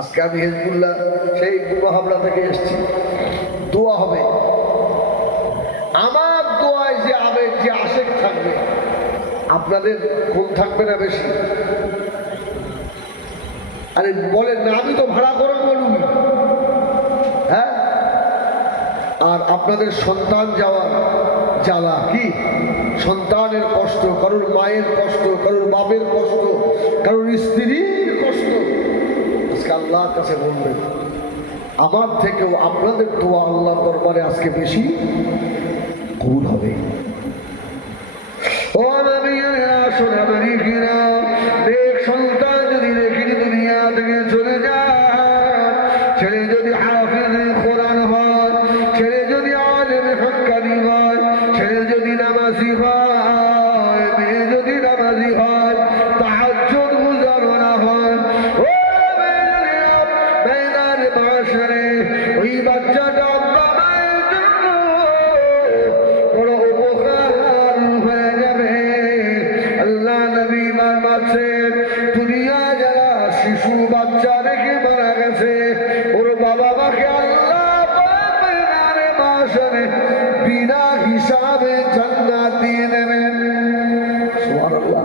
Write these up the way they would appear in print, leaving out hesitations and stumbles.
আজকে আমি হিজবুল্লাহ সেই গুহাবড়া থেকে এসেছি। দোয়া হবে, আমার দোয়ায় যে আবেগ যে আশেক থাকবে, আপনাদের ঘুম থাকবে না বেশি? আরে বলেন না, আমি তো ভাড়া করে বলুন। হ্যাঁ, আর আপনাদের সন্তান যাওয়ার জ্বালা কি, সন্তানের কষ্ট, কারোর মায়ের কষ্ট, কারোর বাপের কষ্ট, কারোর স্ত্রীর কষ্ট। আজকে আল্লাহর কাছে বলবেন, আমার থেকেও আপনাদের দোয়া আল্লাহর দরবারে আজকে বেশি কবুল হবে। ও নবীরা, সোনামারি ফিরা, দেখ সন্তান যদি দেখিনি দুনিয়া থেকে চলে যায়, ছেলে যদি হাফেজে কোরআন হয়, ছেলে যদি আলেমে হক্কানি হয়, ছেলে যদি নামাজি হয়, মেয়ে যদি নামাজি হয়, তাহাজ্জুদ গুজারনা হয়, ও মেয়েদের বাসরে ওই বাচ্চাটা আব্বা মায়ের জন্য বড় উপকার হয়ে যাবে। আল্লাহ নবী মারছেন, দুনিয়া যারা শিশু বাচ্চা রেখে মারা গেছে, ওর বাবা মাকে আল্লাহ মেয়েদের বাসরে বিনা হিসাবে জান্নাত দিয়ে দেবেন। সুবহানাল্লাহ।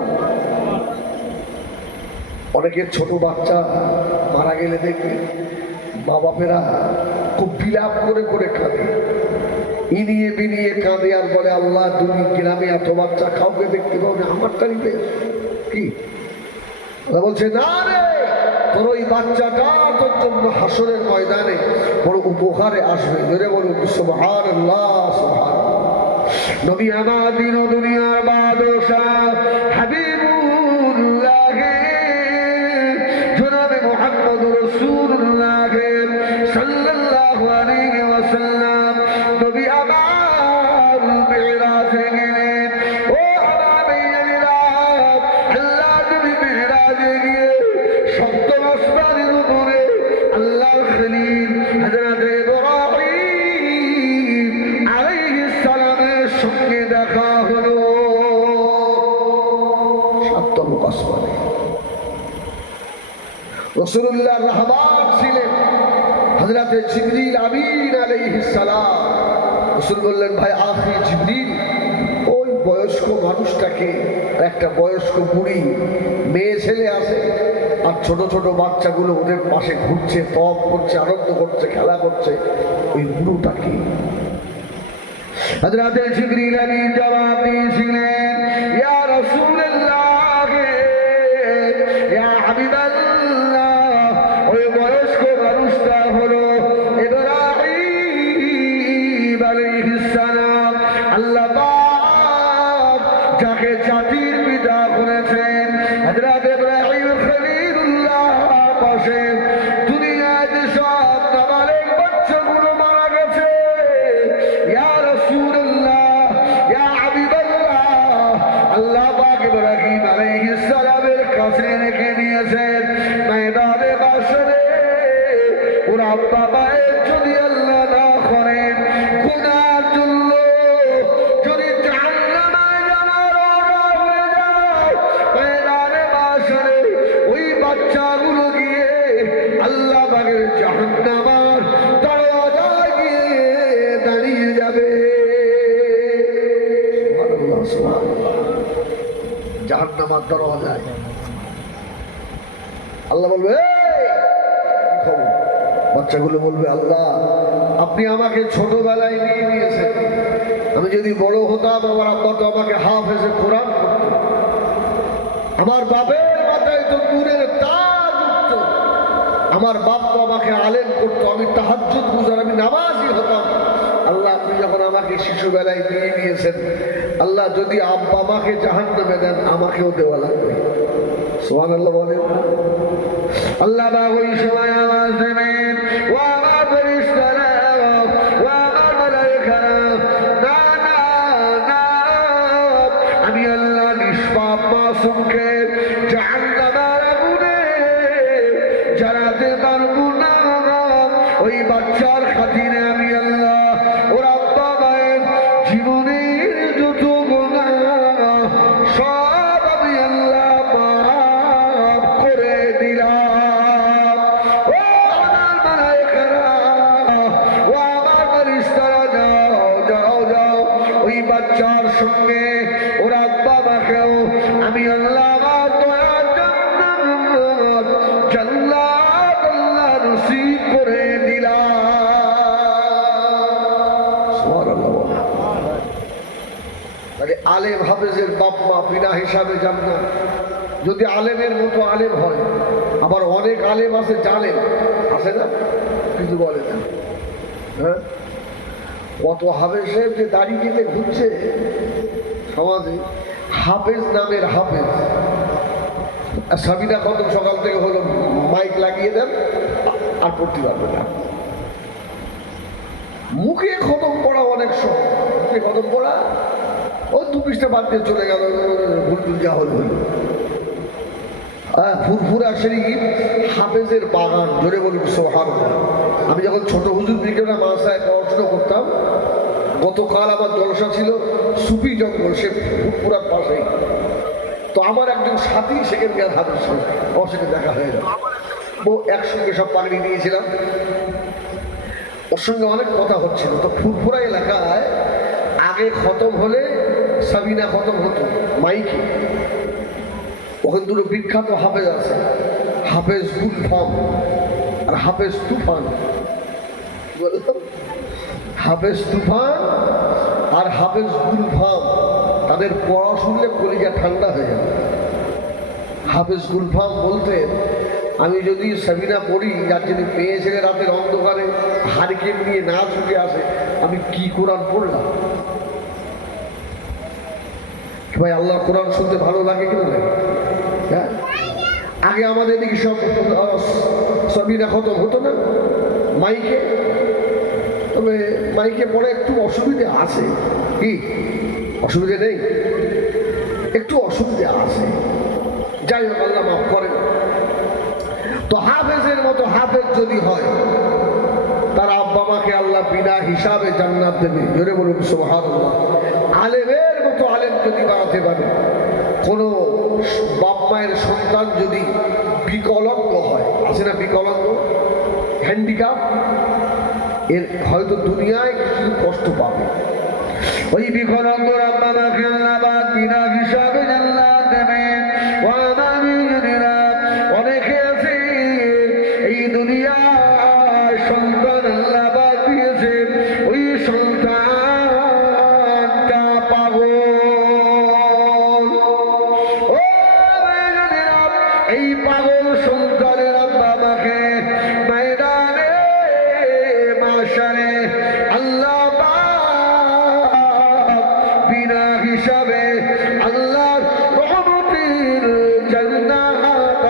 অনেকের ছোট বাচ্চা মারা গেলে দেখবে মা বাপেরা খুব বিলাপ করে করে কাঁদে, ইনিয়ে বিনিয়ে কাঁদে আর বলে, আল্লাহ তুমি গ্রামে এত বাচ্চা কাউকে দেখতে পাও না, আমার তারিখে কি বলছে, না রে, তোর ওই বাচ্চাটা তোর জন্য হাসরের ময়দানে বড় উপকারে আসবে। ধরে বলুন সুবহানাল্লাহ, সুবহানাল্লাহ। নবী আমার দিন ও দুনিয়ার বাদশাহ হাবিবুল্লাহ জনাবে মুহাম্মদুর রাসূলুল্লাহ সাল্লাল্লাহু আলাইহি ওয়াসাল্লাম নবী আমার মিরাজে গেলেন। ও হাবিবেরা, আল্লাহ নবী মিরাজে গিয়ে সপ্তম আসমানের উপরে আল্লাহর খলিল হযরত ইব্রাহিম আলাইহিস সালামের সঙ্গে দেখা হলো। সপ্তম আসমানে রাসূলুল্লাহ রাহমান ছিলেন হযরত জিবরিল আমিন আলাইহিস সালাম। রাসূল বললেন, ভাই আখি জিবরিল, ওই বয়স্ক মানুষটাকে, একটা বয়স্ক বুড়ি মেয়ে ছেলে আছে আর ছোট ছোট বাচ্চাগুলো ওদের পাশে ঘুরছে, তপ করছে, আনন্দ করছে, খেলা করছে, ওই বুড়োটাকে। হযরত জিবরিল আমিন জবাব দিয়েছিলেন, ইয়া রাসূলুল্লাহ, ইয়া হাবিবাল্লাহ, ওই বয়স্ক মানুষটা হলো ইব্রাহিম আলাইহিস সালাম। আল্লাহ পাক যাকে জাতির পিতা করেছেন, হযরত ইব্রাহিম খলিলুল্লাহ পাশে দুনিয়াতে সব নাবালেগ বাচ্চাগুলো মারা গেছে। ইয়া রাসূলুল্লাহ, ইয়া হাবিবাল্লাহ, আল্লাহ পাক ইব্রাহিম আলাইহিস সালামের কাছে রেখে দিয়েছেন ময়দানে বাসরে। ওর আব্বা মায়ের যদি আল্লাহ না করেন, গুনার জন্য যদি জাহান্নামে যাওয়ার অর্ডার হয়ে যায়, ময়দানে বাসরে ওই বাচ্চাগুলো গিয়ে আল্লাহ পাকের জাহান্নামের দরজায় গিয়ে দাঁড়িয়ে যাবে। সুবহানাল্লাহ, সুবহানাল্লাহ। জাহান্নামের দরজায় আল্লাহ বলবে, বাচ্চাগুলো বলবে, আল্লাহ আপনি আমাকে ছোটবেলায় নিয়ে নিয়েছেন, আমি যদি বড় হতাম আমার আব্বা তো আমাকে হাফেজে কোরআন করত, আমার বাপের মাথায় তো নূরের তাজ উঠত, আমার বাপ তো আমাকে আলেম করতো, আমি তাহাজ্জুদ গুজার, আমি নামাজি হতাম। আল্লাহ আপনি যখন আমাকে শিশুবেলায় নিয়ে নিয়েছেন, আল্লাহ যদি আব্বা আমাকে জাহান্নামে দেন আমাকেও দেওয়া লাগবে। সুবহানাল্লাহ বলেন। আল্লাহ পাক ওই সময় আওয়াজ দেবেন, ও আমার ফেরেশতারা, ও আমার মালায়েকারা, না না না, আমি আল্লাহ নিষ্পাপ মাসুমকে জাহান্নামের আগুনে জ্বালাতে পারবো না। ওই বাচ্চার খাতিরে আমি আল্লাহ ওর আব্বা মায়ের জীবনের যত গুনাহ সব আমি আল্লাহ মাফ করে দিলাম। ও আমার মালায়েকারা, ও আমার ফেরেশতারা, যাও যাও যাও, ওই বাচ্চার সঙ্গে ওর আব্বা মাকেও আমি আল্লাহ আমার দয়ার জান্নাত আল্লাহ নসিব করে দিলাম। সুবহানাল্লাহ। তাহলে আলেম হাফেজের বাপ মা বিনা হিসাবে জান্নাত। যদি আলেমের মতো আলেম হয়, আবার অনেক আলেম আছে জালেম, আছে না, কিছু বলে না। হ্যাঁ, কত হাফেজ সাহেব যে দাড়ি কেটে ঘুরছে সমাজে, হাফেজ নামের হাফেজ। সাবিনা কত সকাল থেকে হলো মাইক লাগিয়ে দেন আর পড়তে পারবে না। মুখে খতম পড়া অনেক সময়, মুখে খতম পড়া ও 2 পৃষ্ঠা বাদ দিয়ে চলে গেল, ভুল যা হল হইল। ফুরফুরা শরীফ হাফেজের বাগান, জোরে বলুন সুবহানাল্লাহ। আমি যখন ছোট হুজুর বিকেলা মাদ্রাসায় পড়াশোনা করতাম, গতকাল আমার জলসা ছিল সুফি জঙ্গল, সে ফুরফুরার পাশেই। তো আমার একজন সাথী সেখানকার হাফেজ, আমার সঙ্গে দেখা হয়ে গেল, ও একসঙ্গে সব পাগড়ি নিয়েছিলাম, ওর সঙ্গে অনেক কথা হচ্ছিল। তো ফুরফুরা এলাকায় আগে খতম হলে সাবিনা খতম হতো মাইকে। ওখানে দুটো বিখ্যাত হাফেজ আছে, হাফেজ গুলফাম আর হাফেজ তুফান। হাফেজ তুফান আর হাফেজ গুলফাম, তাদের পড়া শুনলে কলিজা ঠান্ডা হয়ে যাবে। হাফেজ গুলফাম বলতেন, আমি যদি সাবিনা পড়ি, যার জন্য মেয়ে ছেলে রাতের অন্ধকারে হারিকেন নিয়ে না ছুটে আসে, আমি কি কোরআন পড়লাম? ভাই আল্লাহ কোরআন শুনতে ভালো লাগে কেন লাগে? হ্যাঁ, আগে আমাদের এদিকে সব সাবিনা খতম হতো না মাইকে, তবে মাইকে পড়ে একটু অসুবিধা আছে। কি অসুবিধা নেই? একটু অসুবিধা আছে, যাই হোক আল্লাহ মাফ করেন। তো হাফেজের মতো হাফেজ যদি হয়, তার আব্বা মাকে আল্লাহ বিনা হিসাবে জান্নাত দেবে। জোরে বলুন সুবহানাল্লাহ। আলেমের মতো আলেম যদি বানাতে পারে, কোনো বাপ মায়ের সন্তান যদি বিকলাঙ্গ হয়, আছে না বিকলাঙ্গ, হ্যান্ডিক্যাপ, এর হয়তো দুনিয়ায় কিছু কষ্ট পাবে। ওই বিকলাঙ্গ আব্বা মাকে আল্লাহ বিনা হিসাবে জান্নাত দেবে। অনেকে আছে এই দুনিয়ায় সন্তান আল্লাহ বাদ দিয়েছে, ওই সন্তানটা পাগল। ও এই পাগল সন্তানের আব্বা মাকে ময়দানে মাশারে আল্লাহ বিনা হিসাবে আল্লাহর রহমতের জান্নাত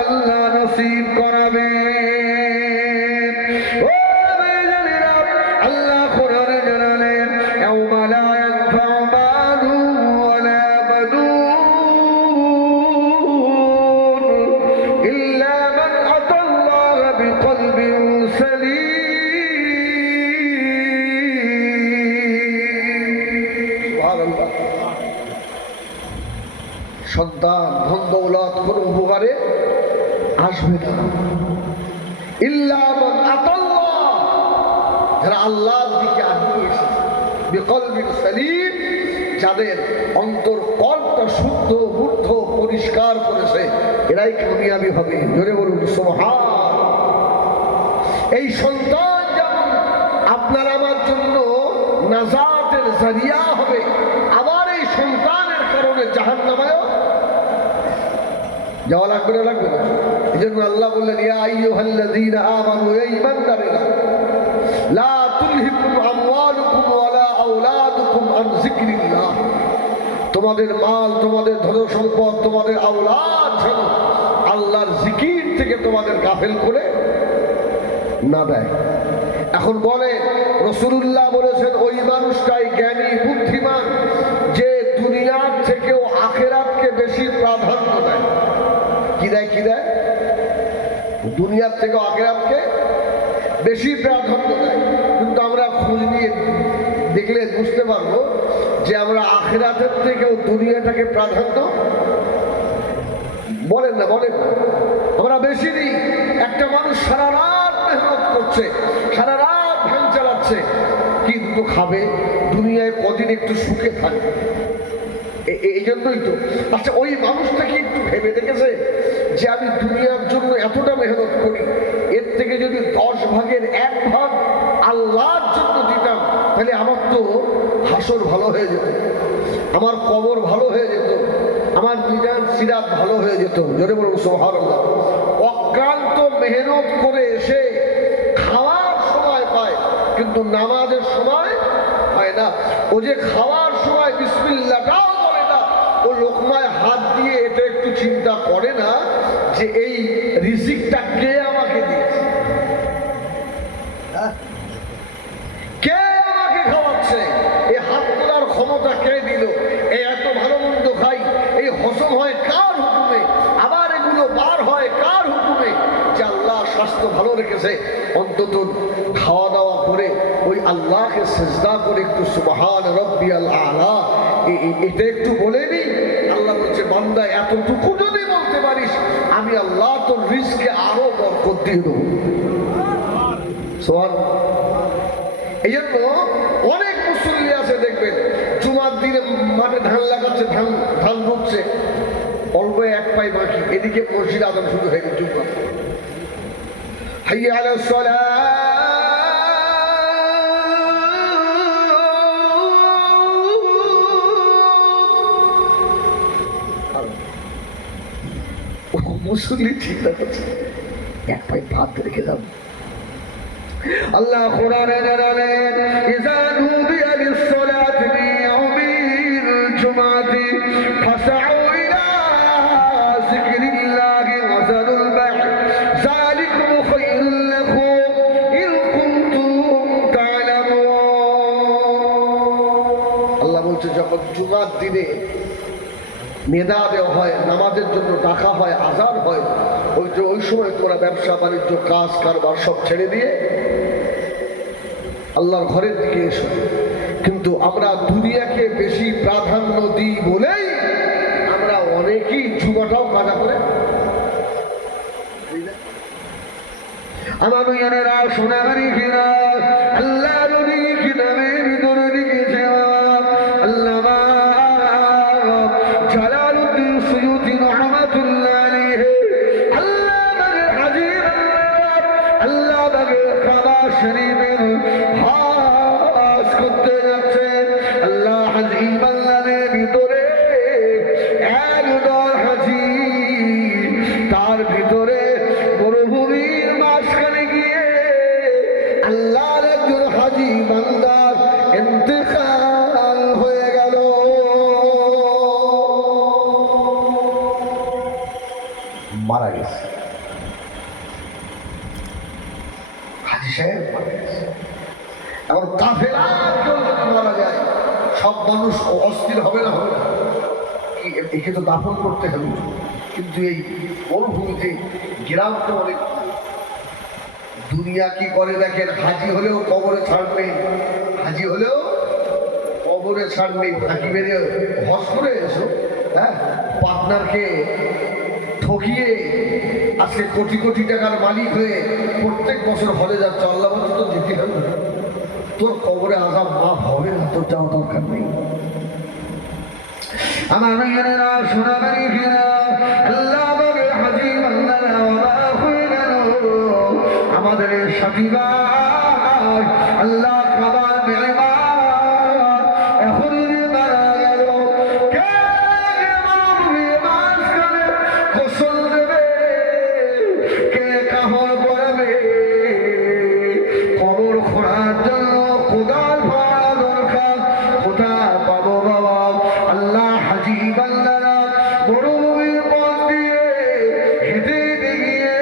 আল্লাহ নসিব করাবে। ও ভাইজানেরা, আল্লাহ কোরআনে জানালেন, ইয়াউমা লা ইয়ানফাউ মালুন ওয়ালা বানুন ইল্লা মান আতাল্লাহ বিকলবিন সালীম। সুবহানাল্লাহ। সন্তান ধন দৌলত কোনো উপকারে আসবে না, ইল্লা মান আতাল্লাহ, যারা আল্লাহর দিকে আগিয়ে এসেছে, বিকলবিন সালীম, যাদের অন্তর কল্পটা শুদ্ধ বুদ্ধ পরিষ্কার করেছে, এরাই কামিয়াবি হবে। জোরে বলুন সুবহান। এই সন্তান যেমন আপনার আমার জন্য নাজাতের জারিয়া হবে, আবার এই সন্তানের কারণে জাহান্নামেও যাওয়া লাগবে না, লাগবে না? এই জন্য আল্লাহ বললেন, ইয়া আইয়ুহাল্লাযীনা আমানু, হে ঈমানদারেরা, লা তুলহিকুম আমওয়ালুকুম ওয়ালা আওলাদুকুম আন যিকরিল্লাহ। তোমাদের মাল, তোমাদের ধন সম্পদ, তোমাদের আওলাদ যেন আল্লাহর জিকির থেকে তোমাদের গাফেল করে না দেয়। এখন বলে, রাসূলুল্লাহ বলেছেন ওই মানুষটাই জ্ঞানী বুদ্ধিমান যে দুনিয়ার থেকেও আখিরাতকে বেশি প্রাধান্য দেয়। কি দেয়? কি দেয়? দুনিয়ার থেকেও আখিরাতকে বেশি প্রাধান্য দেয়। কিন্তু আমরা খোঁজ নিয়ে দেখলে বুঝতে পারবো যে আমরা আখিরাতের থেকেও দুনিয়াটাকে প্রাধান্য বলেন না, বলেন না, আমরা বেশি দিই। একটা মানুষ সারা রাত মেহনত করছে, সারা রাত ভ্যান চালাচ্ছে, কি দুটো খাবে, দুনিয়ায় কদিন একটু সুখে থাকবে। এই জন্যই তো। আচ্ছা, ওই মানুষটা কি একটু ভেবে দেখেছে যে আমি দুনিয়ার জন্য এতটা মেহনত করি, এর থেকে যদি 10 ভাগের 1 ভাগ আল্লাহর জন্য দিতাম, তাহলে আমার তো হাসর ভালো হয়ে যেত, আমার কবর ভালো হয়ে যেত, আমার মিজান সিরাত ভালো হয়ে যেত। জোরে বলুন সুবহানাল্লাহ। অক্লান্ত মেহনত করে এসে খাওয়ার সময় পায়, কিন্তু নামাজের সময় হয় না। ও যে খাওয়ার সময় বিসমিল্লাহটাও বলে না, ও লোকমায় হাত দিয়ে এটা একটু চিন্তা করে না যে এই রিজিকটা কে আমাকে দিয়েছে, কে আমাকে খাওয়াচ্ছে, এই হাত তোলার ক্ষমতা কে দিল, এই এত ভালো মন্দ খাই, এই হজম হয় কার হুকুমে, আবার এগুলো বার হয় কার হুকুমে। যে আল্লাহ স্বাস্থ্য ভালো রেখেছে, অন্তত খাওয়া দাওয়া করে ওই আল্লাহকে সিজদা করে একটু সুবহান রাব্বিয়াল আলা এটা একটু বলে নি। আল্লাহ বলছে, বান্দা এতটুকু যদি বলতে পারিস, আমি আল্লাহ তোর রিজকে আরো বরকত দিয়ে দেবো। সুবহান। এই জন্য অনেক মুসল্লি আছে দেখবেন, জুমার দিনে মাঠে ধান লাগাচ্ছে, ধান রুপছে, অল্প 1 পাই বাকি, এদিকে মসজিদ আদম শুরু হয়ে গেছে। জুম্মা হাইয়া আলাস সালাহ, মুসল্লি চিন্তা করছে 1 পাই ভাত রেখে যাবো। আল্লাহ কোরআনে জানালেন, ইযা নুদিয়া লিস-সালাতি মিন ইয়াউমিল জুমআতি ফাসআউ ইলা যিকরিল্লাহি ওয়া যারুল বায়' যালিকুম খায়রুল লাকুম ইন কুনতুম তা'লামুন। আল্লাহ বলছে, যখন জুমার দিনে নেদা দেওয়া হয়, নামাজের জন্য ডাকা হয়, আযান হয়, ওই সময় তোমরা ব্যবসা বাণিজ্য কাজ কারবার সব ছেড়ে দিয়ে আল্লাহর ঘরের দিকে এসো। কিন্তু আমরা দুনিয়াকে বেশি প্রাধান্য দিই বলেই আমরা অনেকেই জুমাটাও কাজা করে। আমার ইয়ানেরা সোনাগারি কিনা আল্লাহ নবী কিতাবের ভিতরে লিখেছে, আল্লামা জালালউদ্দিন সুয়ুতি রহমাতুল্লাহ আলাইহি আল্লাহ হাজীর আল্লাহ বাগে কাবা শরীফের হাজ করতে যাচ্ছেন। আল্লাহ হাজীব আল্লাহের ভিতরে একদল হাজী, তার ভিতরে মরুভূমির মাঝখানে গিয়ে আল্লাহর একজন হাজী বান্দার ইন্তেকাল হয়ে গেল। মারা গেছে, হাজী সাহেব মারা গেছে। এখন কাফেলার কেউ যদি মারা যায়, সব মানুষ অস্থির হবে না? হবে না? একে তো দাফন করতে হবে। কিন্তু এই মরুভূমিতে গ্রাম তো অনেক, দুনিয়া কি করে দেখেন, হাজি হলেও কবরে ছাড় নেই, হাজি হলেও কবরে ছাড় নেই। ফাঁকি মেরে হজ করে এসো, হ্যাঁ, পার্টনারকে ঠকিয়ে আজকে কোটি কোটি টাকার মালিক হয়ে প্রত্যেক বছর হলে যাচ্ছে। আল্লাহ বলছে, তো যেতে হবে, তোর কবরে আযাব মাফ হবে না, তোর যাওয়া দরকার নেই। আমার মেয়েরা সোনাগারি কিনা আল্লাহ বাগে হাজী বান্দারা ওরা হয়ে গেল। আমাদের সাথী ভাই আল্লাহ খাবার মেহমান এখন মারা গেল, কে মাঝখানে গোসল দেবে, কে কাপড় পরাবে, কবর খোঁড়ার জন্য কোদাল ভাড়া দরকার, কোথায় পাবো বাবা? আল্লাহ হাজি বান্দারা মরুভূমির পথ দিয়ে হেঁটে হেঁটে গিয়ে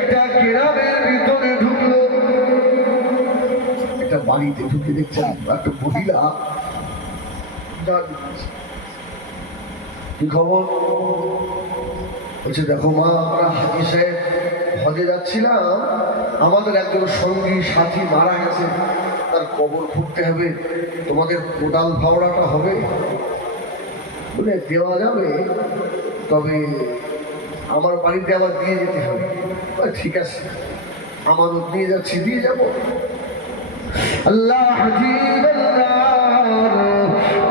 একটা গ্রামের ভিতরে ঢুকলো। একটা বাড়িতে ঢুকে দেখছেন একটা মহিলা, কি খবর? বলছে দেখো মা, আমরা হাজি সাহেব হজে যাচ্ছিলাম, আমাদের একজন সঙ্গী সাথী মারা গেছে, তার কবর খুঁড়তে হবে, তোমাদের কোদাল ভাওড়াটা হবে? বলে দেওয়া যাবে, তবে আমার বাড়িতে আবার দিয়ে যেতে হবে। ঠিক আছে, আমারও দিয়ে যাচ্ছি, দিয়ে যাবো। আল্লাহ হাজি বান্দার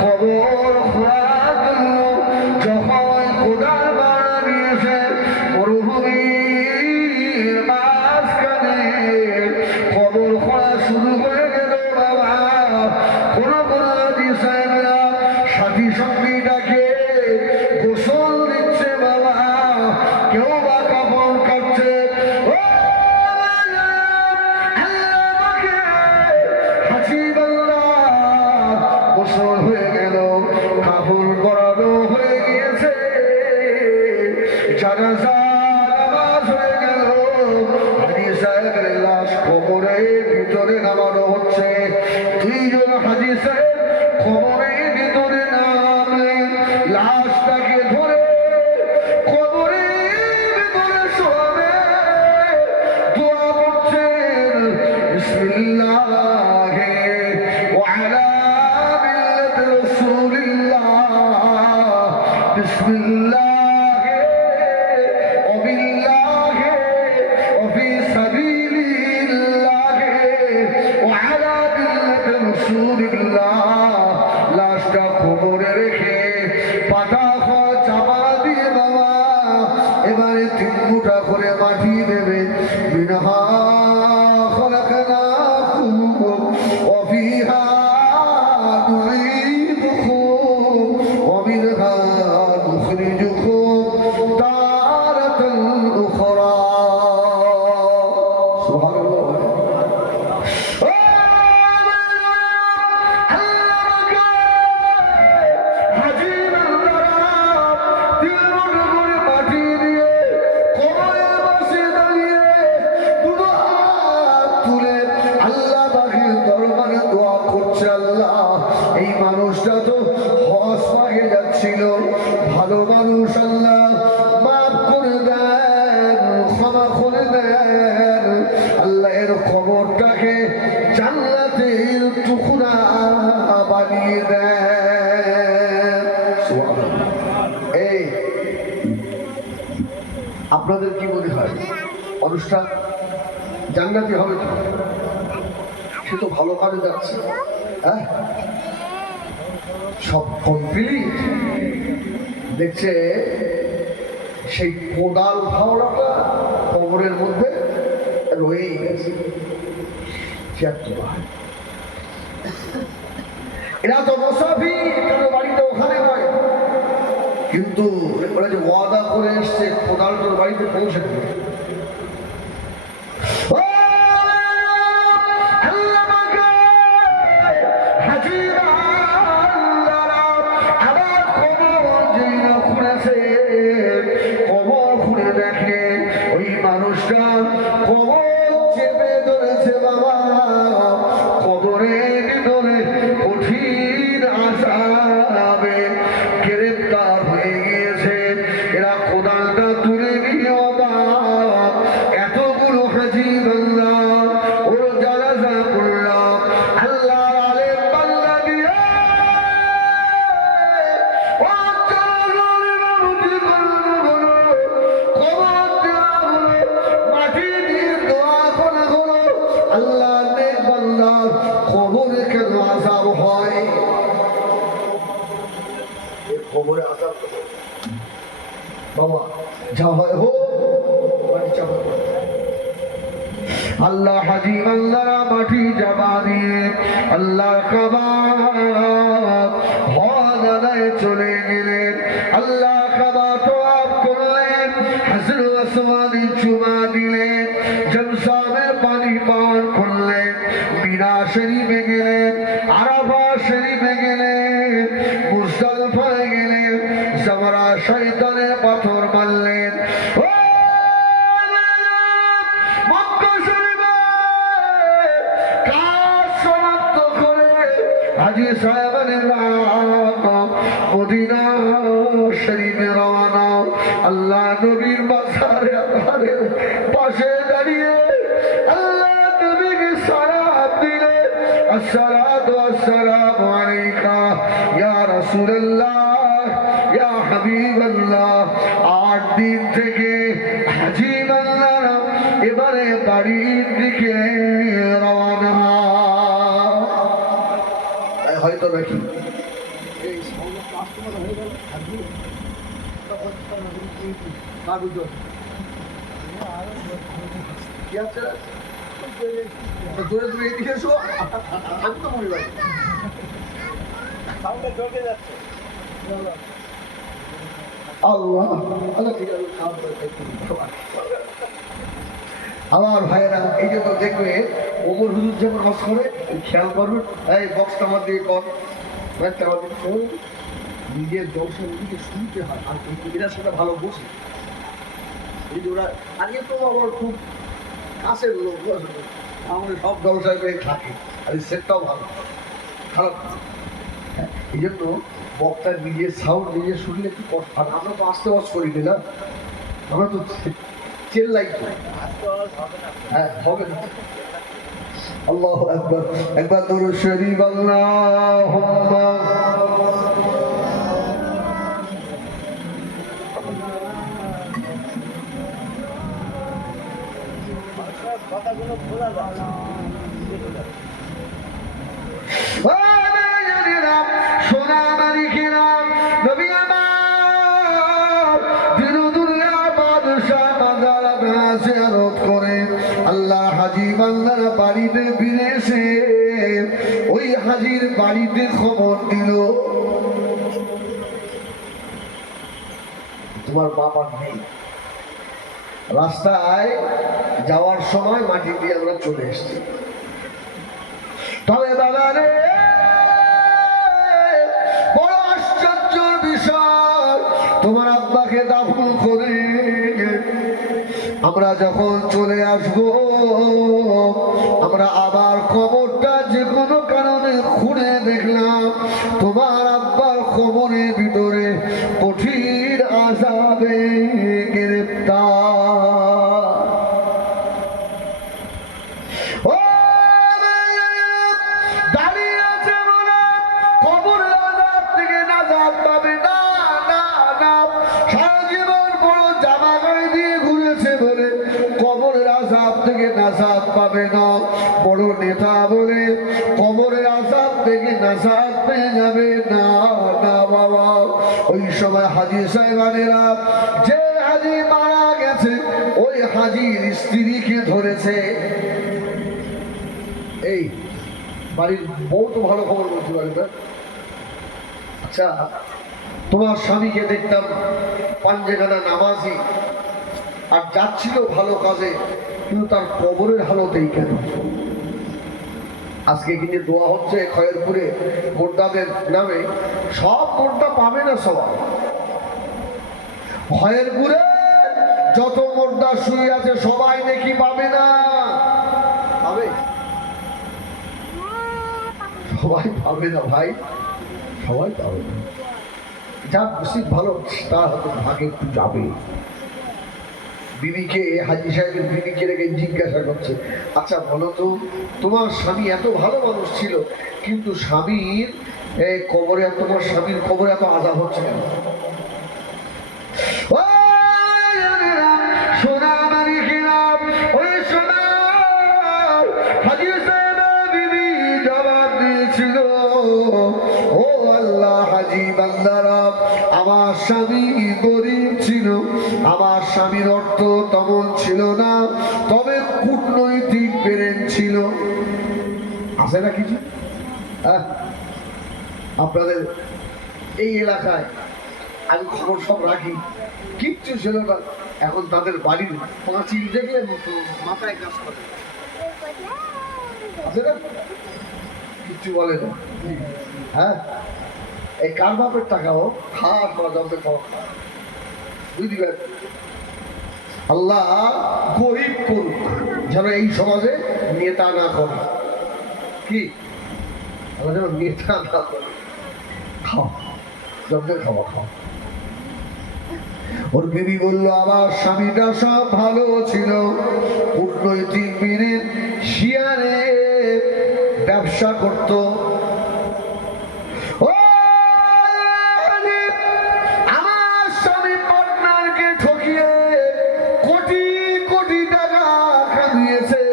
কবর খোঁড়ার জন্য যখন কোদাল ভাড়া নিয়েছে মরুভূমির মাঝখানে কবর খোঁড়া শুরু হয়ে গেল বাবা। কোন কোন হাজি সাহেবরা সাথী সঙ্গীটাকে গোসল দিচ্ছে বাবা, কেউ বা কাপড় কাটছে। গোসল হয়ে গেল, কাপড় পরানো হয়ে গিয়েছে, জানাজা নামাজ হয়ে গেল, হাজি সাহেবের লাশ কবরের ভিতরে নামানো হচ্ছে। দুইজন হাজি সাহেব কবরের ভিতরে নামলেন, লাশটাকে ধরে কবরের ভিতরে শোবে, দোয়া করছেন বিসমিল্লাহ ওয়ালা মিল্লাতি রাসূলিল্লাহ, বিসমিল্লাহ ওয়াবিল্লাহ ওয়াফি সাবিলিল্লাহ ওয়ালা মিল্লাতি রাসূলিল্লাহ। লাশটা কবরে রেখে পাতা চাপা দিয়ে বাবা এবারে 3 মুঠা করে মাটি দেবে। মিনহা খলাকনাকুম ওয়া ফিহা নুঈদুকুম ওয়া মিনহা নুখরিজুকুম তারাতান উখরা। সুবহানাল্লাহ। এই মানুষটা তো হজ পাকে যাচ্ছিল, ভালো মানুষ, আল্লাহ মাফ করে দেন, ক্ষমা করে দেন, আল্লাহ এর খবরটাকে জান্নাতের টুকরা বানিয়ে দেন। এই আপনাদের কি মনে হয় মানুষটা জান্নাতি হবে তো? সে তো ভালো কাজে যাচ্ছে, হ্যাঁ, সব কমপ্লিট। দেখছে সেই কোদাল ভাওড়াটা কবরের মধ্যে রয়েই গেছে। এরা তো মুসাফির, কারো বাড়িতে ওখানে হয়, কিন্তু ওরা যে ওয়াদা করে এসছে কোদাল তোর বাড়িতে পৌঁছে দেবে। কবর খুঁড়ে দেখে ওই মানুষটা কবর চেপে ধরেছে বাবা, কবরের ভিতরে কঠিন আযাবে গ্রেফতার হয়ে গিয়েছে। এরা কোদালটা তুলে নিয়ে অবাক, এতগুলো হাজি বান্দা ওর জানাজা করলাম, আল্লাহ আলেম বান্দা দিয়ে আল্লাহ নেক বান্দার কবরে কেন আযাব হয়? কবরে আযাব বাবা যা হয় হোক, বাড়ি চাপা আল্লাহ হাজি বান্দারা মাটি জামা দিয়ে আল্লাহ কাবায় চলে গেলেন। আল্লাহ কাবা তওয়াফ করলেন, হাজর আসওয়াদে চুমা দিলেন, জমজমের পানি পান করলেন, মিনা শরীফে গেলেন, আরাফা শরীফে গেলেন, মুজদালিফায় গেলেন, জামরা শয়তানের পাথর মারলেন। হাজী সাহেবের মদিনা শরীফে রওনা। আল্লাহ নবীর মাজারের পাশে দাঁড়িয়ে আল্লাহ নবীকে সালাম দিলেন, আসসালাতু ওয়াসসালামু আলাইকা ইয়া রাসূলুল্লাহ ইয়া হাবিবাল্লাহ। 8 দিন থেকে হাজী বান্দারা এবারে বাড়ির দিকে রওনা। হয়তো নাকি আল্লাহ আমার ভাইয়েরা, এই যে তো দেখবে ওমর হুজুর যখন রস করে খেয়াল করবেন, এই বক্সটা আমার দিয়ে কর, নিজের জলসা নিজেকে শুনতে হয়। আর এরা সেটা ভালো বসে, এই যে ওরা আগে তো আমার খুব কাছের লোক, আমাদের সব জলসায় পেয়ে থাকে, আর এই সেটটাও ভালো, খারাপ। এই জন্য বক্তার নিজের সাউন্ড নিজে শুনলে একটু কষ্ট। আর আমরা তো আস্তে আওয়াজ করি না, আমরা তো চেল্লাই, হ্যাঁ হবে না। আল্লাহু আকবার, একবার দরুদ শরীফ আল্লাহুম্মা কথাগুলো খোলা যাচ্ছে। সোনা মালিকেরা নবী আমার দিন দুনিয়া বাদশা বান্দারা জিয়ারত করে আল্লাহ হাজী বান্দারা বাড়িতে ফিরে এসে ওই হাজীর বাড়িতে খবর দিল, তোমার বাবা নেই। রাস্তায় যাওয়ার সময় মাটি দিয়ে আমরা চলে এসেছি, তবে বাবা রে বড় আশ্চর্যের বিষয়, তোমার আব্বাকে দাফন করে আমরা যখন চলে আসব, আমরা আবার কবরটা যে কোনো কারণে খুঁড়ে দেখলাম তোমার আব্বার কবরের ভিতরে কঠিন আযাবে গ্রেফতার। দাঁড়িয়ে আছে বলে কবরের আযাব থেকে নাজাত পাবে না, না না। সারা জীবন বড় জামা গায়ে দিয়ে ঘুরেছে বলে কবরের আযাব থেকে নাজাত পাবে না। বড় নেতা বলে কবরের আযাব থেকে নাজাত পেয়ে যাবে না, না বাবা। ওই সময় হাজী সাহেবানেরা, যে হাজী মারা গেছে ওই হাজীর স্ত্রীকে ধরেছে। এই বাড়ির বউ তো ভালো খবর বলতে পারে না। আচ্ছা, তোমার স্বামীকে দেখতাম পাঞ্জেখানা নামাজি, আর যাচ্ছিল ভালো কাজে, কিন্তু তার কবরের হালতেই কেন? আজকে কিন্তু দোয়া হচ্ছে খয়েরপুরে মোর্দাদের নামে, সব মোর্দা পাবে না সবাই। খয়েরপুরে যত মোর্দা শুয়ে আছে সবাই নাকি পাবে না, পাবে? সবাই পাবে না ভাই, সবাই পাবে না। যা বেশি ভালো তার হয়তো ভাগে একটু যাবে। বিবিকে, হাজী সাহেবের বিবিকে রেখে জিজ্ঞাসা করছে, আচ্ছা বলো তো, তোমার স্বামী এত ভালো মানুষ ছিল, কিন্তু স্বামীর কবরে, তোমার স্বামীর কবরে এত আযাব হচ্ছে কেন? সোনা মালিকেরা, ওই সোনা হাজী সাহেবের বিবি জবাব দিয়েছিল, ও আল্লাহ, হাজী বান্দারা, আমার স্বামী গরিব ছিল, আমার স্বামীর অর্থ তেমন ছিল না, তবে কূটনৈতিক ছিল, আছে না কিছু? হ্যাঁ, আপনাদের এই এলাকায় আমি খবর সব রাখি, কিচ্ছু ছিল না। এখন তাদের বাড়ির পাঁচিল দেখলে মাথায় কাজ করে, আছে না? কিচ্ছু বলে না। হ্যাঁ, এই কার বাপের টাকা হোক, খাওয়া খাওয়া যাবে, খাওয়া বুঝলি? আল্লাহ গরিব করুক, যেন এই সমাজে নেতা না করে। কি আমরা যেন নেতা না করে। খাও, জমদের খাওয়া খাও। ওর বিবি বলল, আমার স্বামীটা সব ভালো ছিল, কূটনৈতিক বীরের শিয়ারে ব্যবসা করতো। আমার স্বামী পার্টনারকে ঠকিয়ে কোটি কোটি টাকা কামিয়েছে।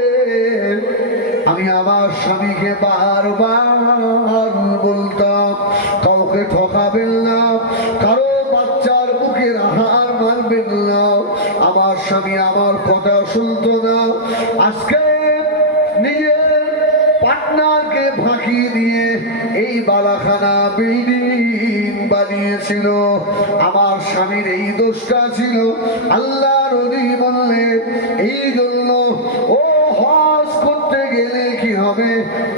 আমি আমার স্বামীকে বারবার বলতাম, কাউকে ঠকাবেন না, কারো বাচ্চার বুকের আহার মানবেন না। আমার স্বামী আমার কথা শুনতো না। আজকে নিজের পার্টনারকে ফাঁকি দিয়ে এই বালাখানা বিল্ডিং বানিয়েছিল। আমার স্বামীর এই দোষটা ছিল। আল্লাহর ওলি বললে, এই জন্য ও হজ করতে গেলে কি হবে,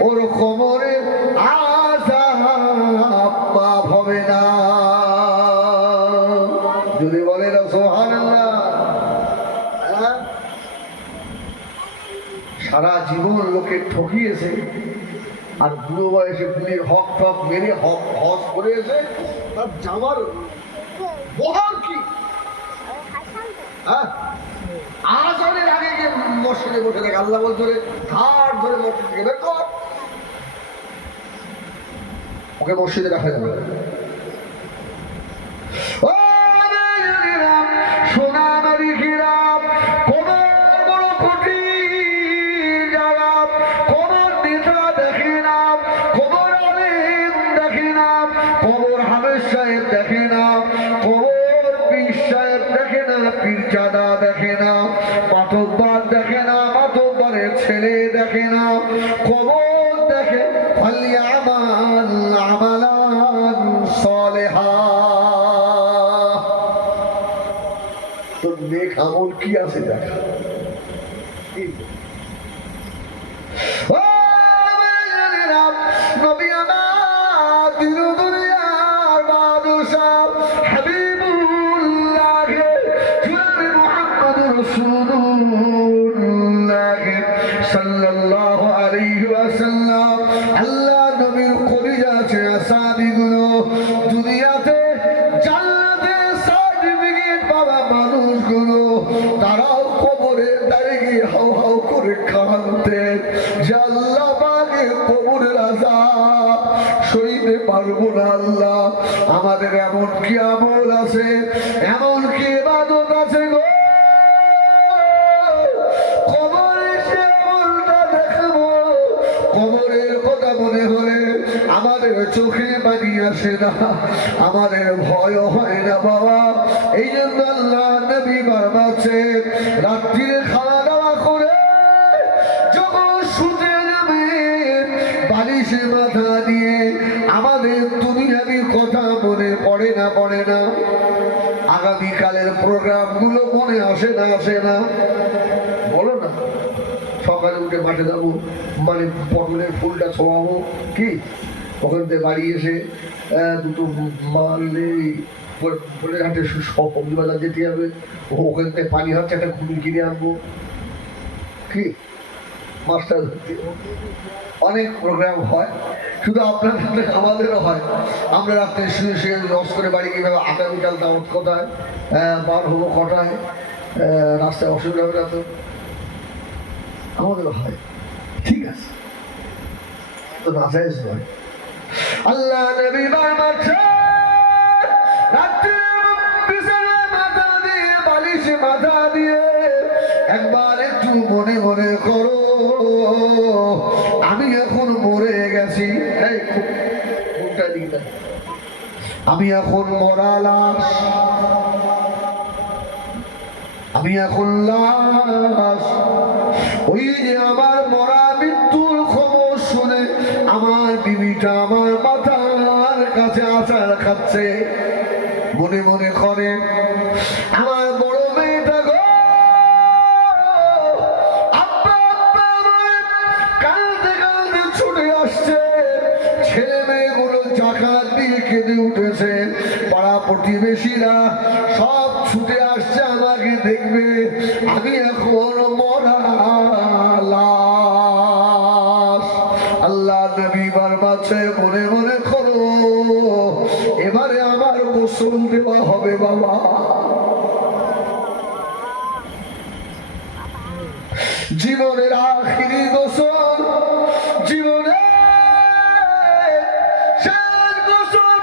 ওর কোমরে আযাব মাফ হবে না। যদি বলে না সুবহানাল্লাহ। সারা জীবন লোকে ঠকিয়েছে, আর বুড়ো বয়সে বুড়ির হক টক মেরে হজ করে এসে তার জামার বহার কি। আজানের আগে গিয়ে মসজিদে বসে থাকে, আল্লাহ বলছে ধার ধরে মসজিদ থেকে বের কর, ওকে মসজিদে রাখা যাবে। দেখে না, কবর পীর সাহেব দেখে না, পীরজাদা দেখে না, মাতব্বর দেখে না, মাতব্বরের ছেলে দেখে না, কবর দেখে ফালিয়ামাল আমালান সালেহা। তোর নেক আমল কি আছে দেখা। নবী আমার দিল দুনিয়ার বাদশাহ হাবিবুল্লাহ জনাবে মুহাম্মদুর রাসূলুল্লাহ সাল্লাল্লাহু আলাইহি ওয়াসাল্লাম। আল্লাহ নবীর কলিজা আছে আসাবিগুলো দুনিয়াতে জান্নাতে সার্টিফিকেট পাওয়া মানুষগুলো, তারাও কবরে দাঁড়িয়ে হাউ হাউ করে কাঁদতেন যে আল্লাহ পাকে কবরের আযাব সইতে পারবো না। আল্লাহ আমাদের এমন কি আমল আছে, এমন কি ইবাদত আছে গো, কবরে সে আমলটা দেখবো, কবরের কথা মনে হলে আমাদের চোখে পানি আসে না, আমাদের ভয় হয় না বাবা। এই জন্য আল্লাহ নবী বারবারছেন, রাত্রিরে খাওয়া দাওয়া করে যখন শুতে যাবে বালিশে মাথা দিয়ে আমাদের দুনিয়াবি কথা মনে পড়ে না, পড়ে না? আগামীকালের প্রোগ্রাম গুলো মনে আসে না, আসে না? বলো না। সকালে উঠে মাঠে যাবো, মানে পটলের ফুলটা ছোঁয়াবো, কি ওখান থেকে বাড়ি এসে দুটো মারলে ফুলের হাটে সবজি বাজার যেতে হবে, ওখান থেকে পানি হাতে একটা ঘুমি কিনে আনবো, কি মাছটা ধরতে। অনেক প্রোগ্রাম হয়, শুধু আপনাদের আমাদেরও হয়। আমরা রাত্রে শুয়ে শুয়ে লস করে বাড়ি কীভাবে আগামীকাল দাওয়াত কোথায়, বার হবো কটায়, রাস্তায় অসুবিধা হবে না তো, আমাদেরও হয়। ঠিক আছে, তো না চাইজ নয়। আল্লাহ নবী বারবারছে, রাত্রে বিছানায় মাথা দিয়ে বালিশে মাথা দিয়ে একবার একটু মনে মনে করো, আমি এখন মরে গেছি। আমি এখন মরা লাশ, আমি এখন লাশ। ওই যে আমার মরা বুড়িটা আমার মাথার কাছে আচার খাচ্ছে, মনে মনে করে আমার বড় মেয়েটা গো আব্বা আব্বা বলে কাঁদতে কাঁদতে ছুটে আসছে। ছেলে মেয়েগুলো জাকাত দিয়ে কেঁদে উঠেছে, পাড়া প্রতিবেশীরা সব ছুটে আসছে আমাকে দেখবে। আমি এখন মরা লাশ। আল্লাহ নবী বারবাছে মনে মনে করো, এবারে আমার গোসল দেওয়া হবে বাবা। জীবনের আখিরি গোসল, জীবনের শেষ গোসল।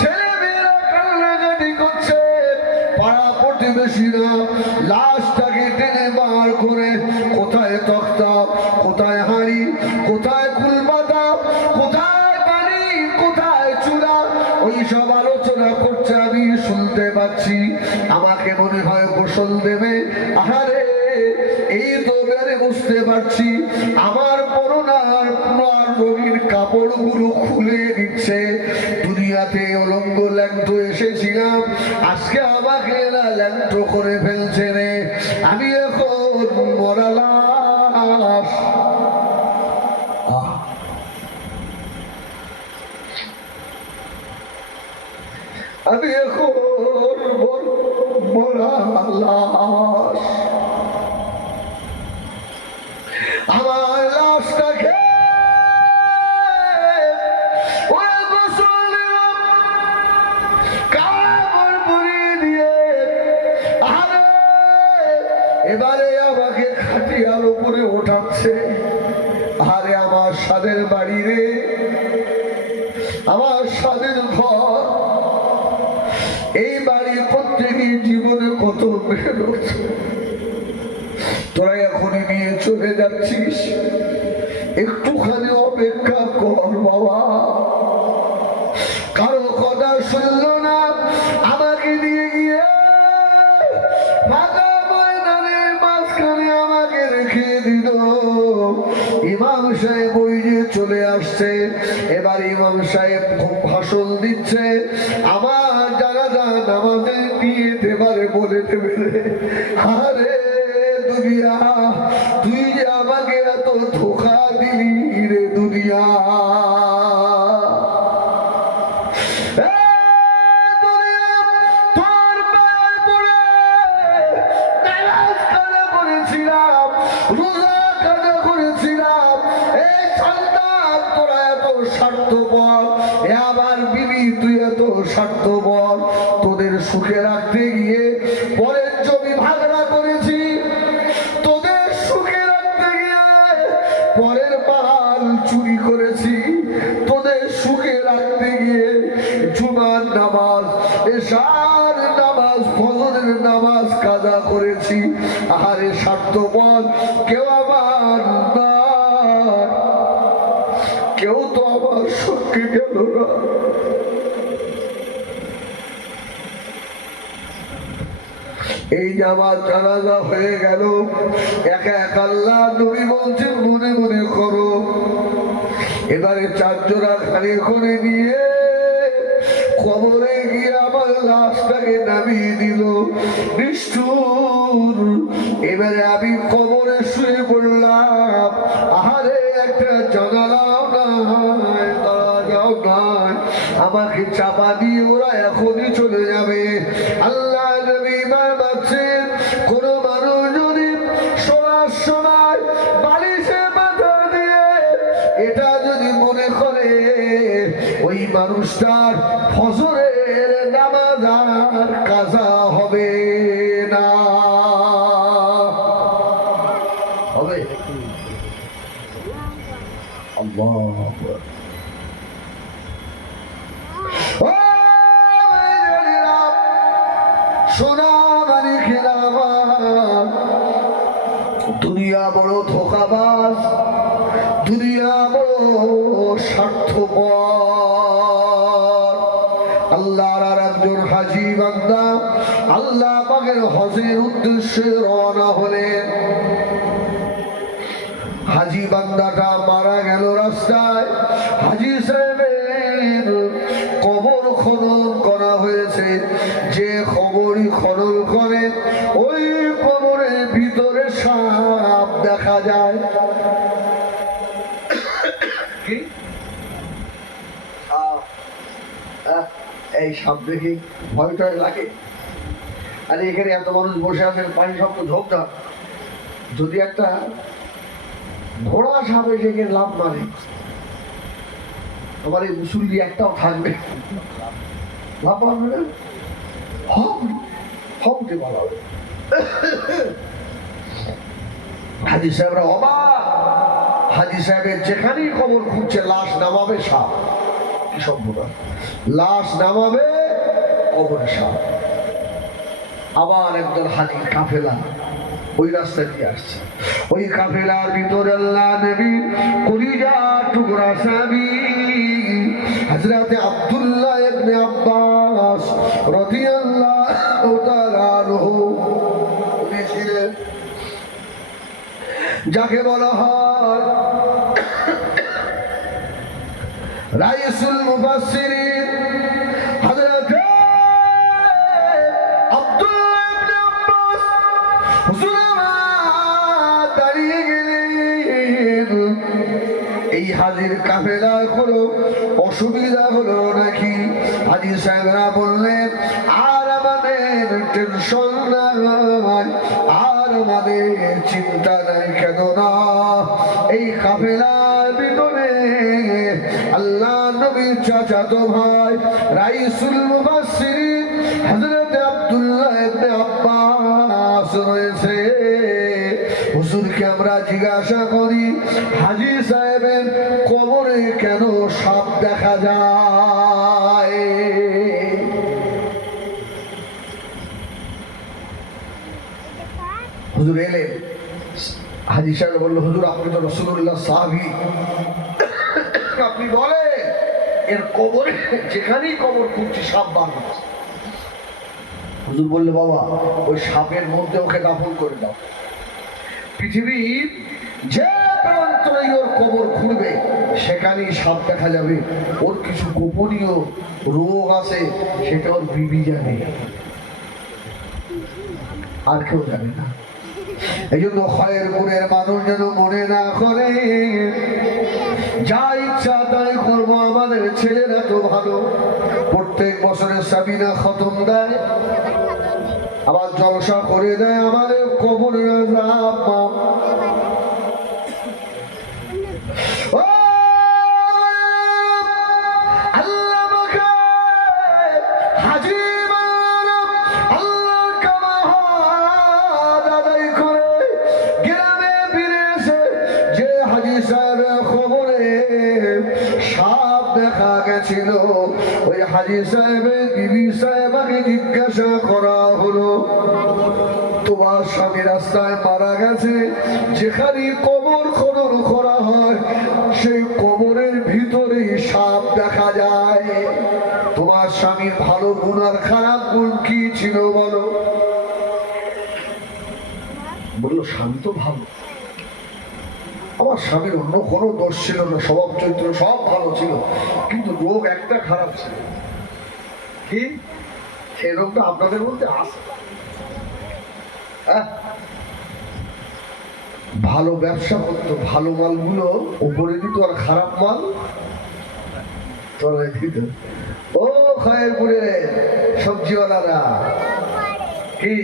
ছেলে মেয়েরা কান্নাকাটি করছে, পাড়া প্রতিবেশীরা লাশটাকে টেনে বার করে কোথায় তক্তা, কোথায় হাঁড়ি, কোথায় কুলপাতা, কোথায় পানি, কোথায় চূড়া, ওই সব আলোচনা করছে। আমি শুনতে পাচ্ছি। আমাকে মনে হয় গোসল দেবে। আহারে এই তো বেড়ে বুঝতে পারছি আমার করোনার রোগীর কাপড়গুলো খুলে দিচ্ছে। দুনিয়াতে অলঙ্গ ল্যাংটো এসেছিলাম, আজকে আমাকে এরা ল্যাংটো করে ফেলছে রে। আমি এখন মরা লাশ। আমি এখন মরা লাশ। আমার লাশটাকে এবারে আমাকে খাটিয়ার উপরে ওঠাচ্ছে। আরে আমার স্বাদের বাড়ি রে, আমার স্বাদের ঘর। এই বাড়ি প্রত্যেকই জীবনে কত মেহনত, তোরা এখনই নিয়ে চলে যাচ্ছিস, একটুখানি অপেক্ষা কর বাবা। কারো কথা শুনল না, আমাকে নিয়ে গিয়ে ফাঁকা ময়দানের মাঝখানে আমাকে রেখে দিল। ইমাম সাহেব ওই যে চলে আসছে। এবার ইমাম সাহেব ভাষণ দিচ্ছে, আমার জানাজা নামাজে নিয়ে এবারে বলে দেবে। আরে দুনিয়া, তুই যে আমাকে এত ধোঁকা দিলি রে দুনিয়া। আবার বিবি তুই এত স্বার্থপর, তোদের সুখে রাখতে গিয়ে পরের জমি ভাগনা করেছি, তোদের সুখে রাখতে গিয়ে পরের মাল চুরি করেছি, তোদের সুখে রাখতে গিয়ে জুমার নামাজ, এশার নামাজ, ফজরের নামাজ কাজা করেছি। আহারে স্বার্থপর কেউ আমার না, কেউ তো আমার সঙ্গে গেল না। এই যে আমার জানাজা হয়ে গেল, একা একা আল্লাহ নবী বলছেন মনে মনে করো। এবারে চার জোড়া খালি করে নিয়ে কবরে গিয়ে আমার লাশটাকে নামিয়ে দিল। নিষ্ঠুর। এবারে আমি কবরে শুয়ে পড়লাম। আহারে একটা জানালাও নাই, দরজাও নাই, আমাকে চাপা দিয়ে ওরা এখনই চলে যাবে। আল্লাহ নবী ভাবছেন, কোন মানুষ যদি শোনার সময় বালিশে মাথা দিয়ে এটা যদি মনে করে ওই মানুষটার ফজরের নামাজ আর কাজা হবে না, হবে। সোনা মানে খেলাবাজ, দুনিয়া বড় ধোকাবাজ, দুনিয়া বড় স্বার্থপর। আল্লাহর আর একজন হাজী বান্দা আল্লাহ পাকের হজের উদ্দেশ্যে রওনা হলেন। হাজী বান্দাটা মারা গেল রাস্তায়। হাজী সাহেব এই সাপ দেখে ভয় টয় লাগে? আর এখানে এত মানুষ বসে আছেন, পানি সব তো ঝোঁকঝাক, যদি একটা ঘোড়া সাপ এসে গিয়ে লাভ মারে, আমার এই মুসল্লি একটাও থাকবে লাভ মারবে না, হমতে বলা হবে। হাজি সাহেবরা অবাক, হাজি সাহেবের যেখানেই কবর খুঁজছে লাশ নামাবে সাপ, কি সম্ভব, লাশ নামাবে কবরে সাপ। আবার একদল হাজির কাফেলা ওই রাস্তা দিয়ে আসছে, ওই কাফেলার ভিতরে আল্লাহ নবী কলিজা টুকরা সাহাবী হযরত আব্দুল্লাহ ইবনে আব্বাস রাদিয়াল্লাহু তাআলা আনহু ছিলেন, যাকে বলা হয় রাইসুল মুফাসসিরিন। হযরত আব্দুল্লাহ ইবনে আব্বাস হুজুর দাঁড়িয়ে গেলেন, এই হাজির কাফেলার কোনো অসুবিধা হলো নাকি? হাজি সাহেবরা বললেন, আর আমাদের টেনশন নাই, আর আমাদের চিন্তা নাই, কেন না এই কাফেলার ভিতরে আল্লাহ নবীর চাচাতো ভাই রাইসুল মুফাসসিরিন হযরত আব্দুল্লাহ ইবনে আব্বাস রয়েছে। হুজুরকে আমরা জিজ্ঞাসা করি, হাজী সাহেবের কবরে কেন সাপ দেখা যায়? হুজুর এলেন, হাজী সাহেব বলল, হুজুর আপনি তো রাসূলুল্লাহ সাহাবী, আপনি বলেন এর কবরে যেখানেই কবর খুঁজছি সাপ বার হচ্ছে। হুজুর বললে, বাবা ওই সাপের মধ্যে ওকে দাফন করে দাও, পৃথিবীর যে প্রান্তরেই ওর কবর খুঁড়বে সেখানেই সাপ দেখা যাবে, ওর কিছু গোপনীয় রোগ আছে সেটা ওর বিবি জানে, আর কেউ জানে না। এই জন্য খয়েরপুরের মানুষ যেন মনে না করে যা ইচ্ছা তাই করবো, আমাদের ছেলেরা তো ভালো, প্রত্যেক বছরে সাবিনা খতম দেয়, আবার জলসা করে দেয়, আমাদের কবরের আযাব মাফ। ছিল ওই হাজী সাহেবের বিবি সাহেবাকে জিজ্ঞাসা করা হলো, তোমার স্বামী রাস্তায় মারা গেছে, যেখানে কবর খনন করা হয় সেই কবরের ভিতরে সাপ দেখা যায়, তোমার স্বামীর ভালো গুণ আর খারাপ গুণ কি ছিল বলো? বললো, স্বামী তো ভালো, আমার স্বামীর অন্য কোনো দোষ ছিল না, স্বভাব চরিত্র সব ভালো ছিল, কিন্তু রোগ একটা খারাপ ছিল। কি সেই রোগটা আপনাদের মধ্যে আছে? ভালো ব্যবসা করতো, ভালো মালগুলো উপরে দিত আর খারাপ মাল তলায় দিত। ও খয়েরপুরে সবজিওয়ালারা, কি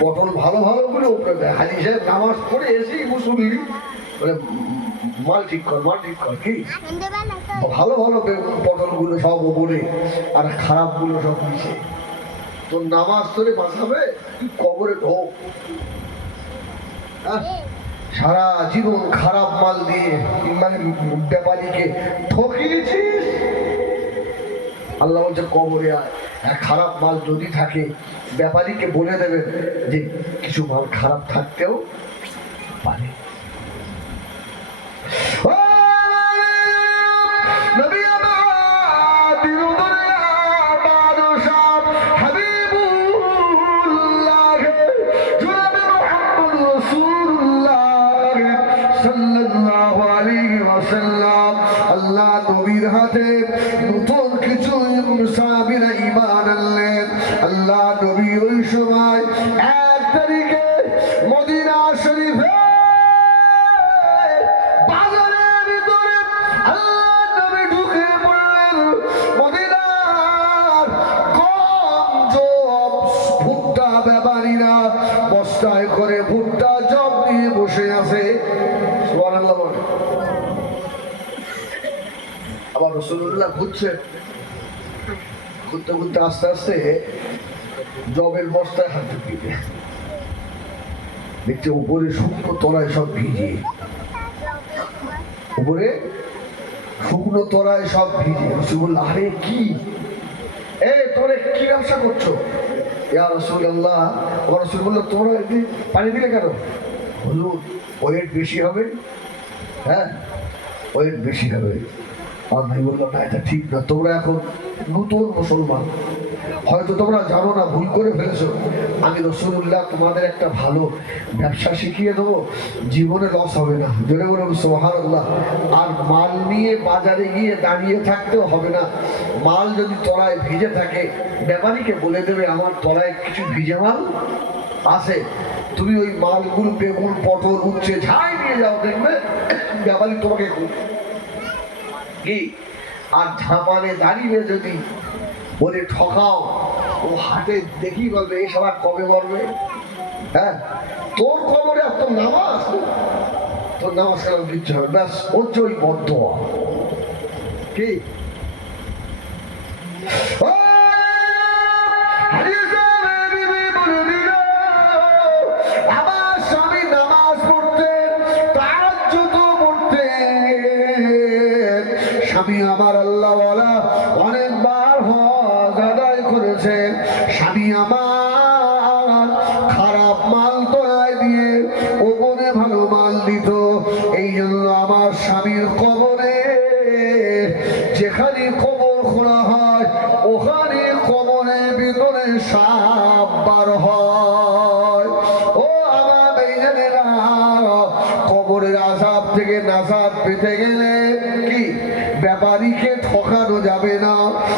পটল ভালো ভালো করে উপরে দেয়, হাজী সাহেব নামাজ পড়ে এসেই মুসল্লি বলে, মাল ঠিক কর, মাল ঠিক কর, কি ভালো ভালো পটল গুলো সব উপরে আর খারাপ গুলো সব নিচে, তোর নামাজ তোরে বাঁচাবে, তুই কবরে ঢোক। সারা জীবন খারাপ মাল দিয়ে মানে ব্যাপারীকে ঠকিয়েছিস, আল্লাহ বলছে কবরে আয়। খারাপ মাল যদি থাকে ব্যাপারীকে বলে দেবেন যে কিছু মাল খারাপ থাকতেও পারে। আল্লাহ নবীর হাতে নতুন কিছু সাহাবীরা ঈমান আনলেন। আল্লাহ নবী ওই সময় 1 তারিখে মদিনা শরীফে বাজারের ভিতরে আল্লাহ নবী ঢুকে পড়লেন। মদিনার আবার রাসূলুল্লাহ ঘুরতে ঘুরতে আস্তে আস্তে জবের বস্তায় হাত ঢুকিয়ে দেখছে উপরে শুকনো তলায় সব ভিজে, উপরে শুকনো তলায় সব ভিজে। রাসূল বলল, আরে কি তোমরা কি ব্যবসা করছো? ইয়া রাসূলুল্লাহ, আমার রাসূল বলল, তোমরা পানি দিলে কেন? হুজুর ওয়েট বেশি হবে। হ্যাঁ, ওয়েট বেশি হবে। আর ভাই বললাম, না এটা ঠিক না, তোমরা এখন নতুন মুসলমান, হয়তো তোমরা জানো না, ভুল করে ফেলেছো। আমি রাসূলুল্লাহ তোমাদের একটা ভালো ব্যবসা শিখিয়ে দেবো, জীবনে লস হবে না। জোরে বলুন সুবহানাল্লাহ। আর মাল নিয়ে বাজারে গিয়ে দাঁড়িয়ে থাকতেও হবে না। মাল যদি তলায় ভিজে থাকে, ব্যাপারীকে বলে দেবে আমার তলায় কিছু ভিজে মাল আছে, তুমি ওই মালগুলো বেগুন পটল উচ্ছে ঝাই নিয়ে যাও, দেখবে ব্যাপারী তোমাকে কি। আর ঝাপানে দাঁড়িয়ে যদি বলে ঠকাও, ও হাতে দেখি বলবে এই সবার কবে মরবে। হ্যাঁ, তোর কবরে আর তোর নামাজ, তোর নামাজ কালাম দিচ্ছে হবে, ব্যাস হচ্ছে ওই বদ্ধ কি। আমার স্বামী নামাজ পড়তে, তাহাজ্জুদ পড়তে, স্বামী আমার আল্লাহওয়ালা, অনেকবার হজ আদায় করেছে। স্বামী আমার খারাপ মাল তোলায় দিয়ে ওপরে ভালো মাল দিত। এই জন্য আমার স্বামীর কবরে, যেখানে কবর খোলা হয় ওখানে কবরের ভিতরে সাপ বার হয়। ও আমার বেইমানেরা, কবরের আযাব থেকে নাজাত পেতে গেলে কি ব্যাপারীকে ঠকানো যাবে না।